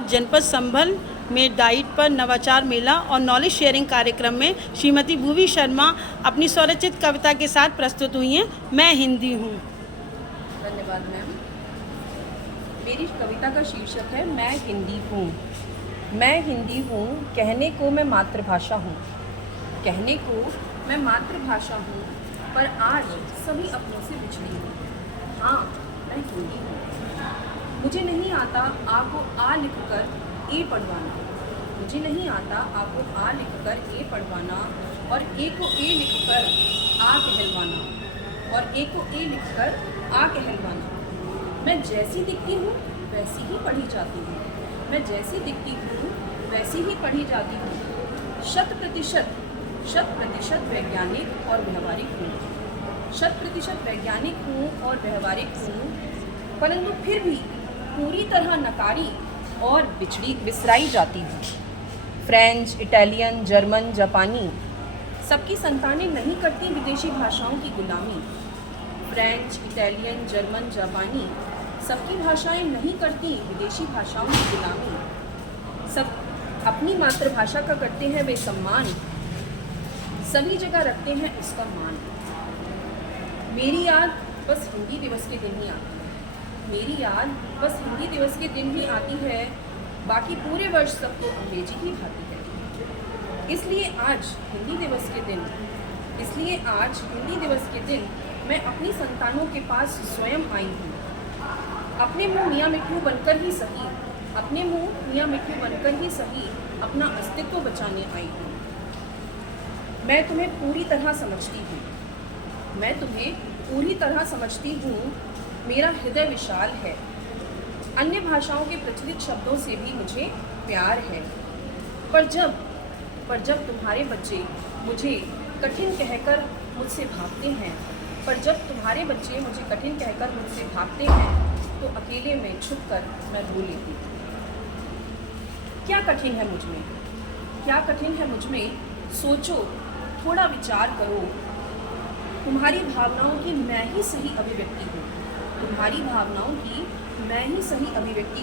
आज जनपद संभल में डाइट पर नवाचार मेला और नॉलेज शेयरिंग कार्यक्रम में श्रीमती भूवी शर्मा अपनी स्वरचित कविता के साथ प्रस्तुत हुई हैं। मैं हिंदी हूँ। धन्यवाद मैम। मेरी कविता का शीर्षक है मैं हिंदी हूँ। मैं हिंदी हूँ, कहने को मैं मातृभाषा हूँ। कहने को मैं मातृभाषा हूँ, पर आज सभी अपनों से बिछड़ी हूँ। हाँ, मैं हिंदी हूँ। मुझे नहीं आता आ को आ लिखकर ए पढ़वाना। मुझे नहीं आता आ को आ लिखकर ए पढ़वाना, और ए को ए लिखकर आ कहलवाना, और ए को ए लिखकर आ कहलवाना। मैं जैसी दिखती हूँ वैसी ही पढ़ी जाती हूँ। मैं जैसी दिखती हूँ वैसी ही पढ़ी जाती हूँ। शत प्रतिशत वैज्ञानिक और व्यवहारिक हूँ। शत प्रतिशत वैज्ञानिक हूँ और व्यवहारिक हूँ, परंतु फिर भी पूरी तरह नकारी और बिसराई जाती हूँ। फ्रेंच, इटालियन, जर्मन, जापानी सबकी संतानें नहीं करती विदेशी भाषाओं की गुलामी। फ्रेंच, इटालियन, जर्मन, जापानी सबकी भाषाएं नहीं करती विदेशी भाषाओं की गुलामी। सब अपनी मातृभाषा का करते हैं वे सम्मान, सभी जगह रखते हैं इसका मान। मेरी याद बस हिंदी दिवस के दिन ही आती है। मेरी याद बस हिंदी दिवस के दिन ही आती है, बाकी पूरे वर्ष सबको अंग्रेजी ही भाती है। इसलिए आज हिंदी दिवस के दिन मैं अपनी संतानों के पास स्वयं आई हूँ। अपने मुँह मियाँ मिट्ठू बनकर ही सही, अपने मुँह मियाँ मिट्ठू बनकर ही सही अपना अस्तित्व बचाने आई हूँ। मैं तुम्हें पूरी तरह समझती हूँ, मेरा हृदय विशाल है। अन्य भाषाओं के प्रचलित शब्दों से भी मुझे प्यार है, पर जब तुम्हारे बच्चे मुझे कठिन कहकर मुझसे भागते हैं, तो अकेले में छुपकर मैं रो लेती हूँ। क्या कठिन है मुझ में, सोचो, थोड़ा विचार करो। तुम्हारी भावनाओं की मैं ही सही अभिव्यक्ति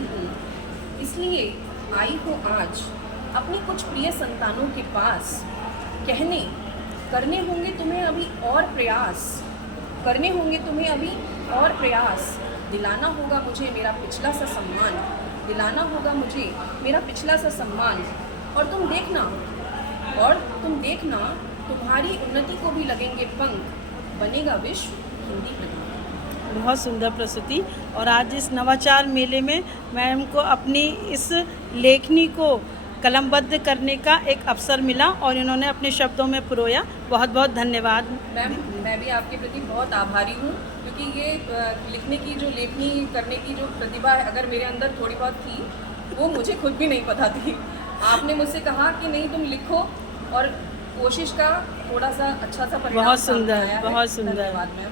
हूँ। इसलिए आई हूँ आज अपनी कुछ प्रिय संतानों के पास। करने होंगे तुम्हें अभी और प्रयास, दिलाना होगा मुझे मेरा पिछला सा सम्मान। और तुम देखना तुम्हारी उन्नति को भी लगेंगे पंख, बनेगा विश्व हिंदी प्रधान। बहुत सुंदर प्रस्तुति। और आज इस नवाचार मेले में मैम को अपनी इस लेखनी को कलमबद्ध करने का एक अवसर मिला और इन्होंने अपने शब्दों में पिरोया। बहुत बहुत धन्यवाद मैम। मैं भी आपके प्रति बहुत आभारी हूँ, क्योंकि ये लेखनी करने की जो प्रतिभा है, अगर मेरे अंदर थोड़ी बहुत थी, वो मुझे खुद भी नहीं पता थी। आपने मुझसे कहा कि नहीं तुम लिखो, और कोशिश का थोड़ा सा अच्छा सा परिणाम। बहुत सुंदर। धन्यवाद मैम।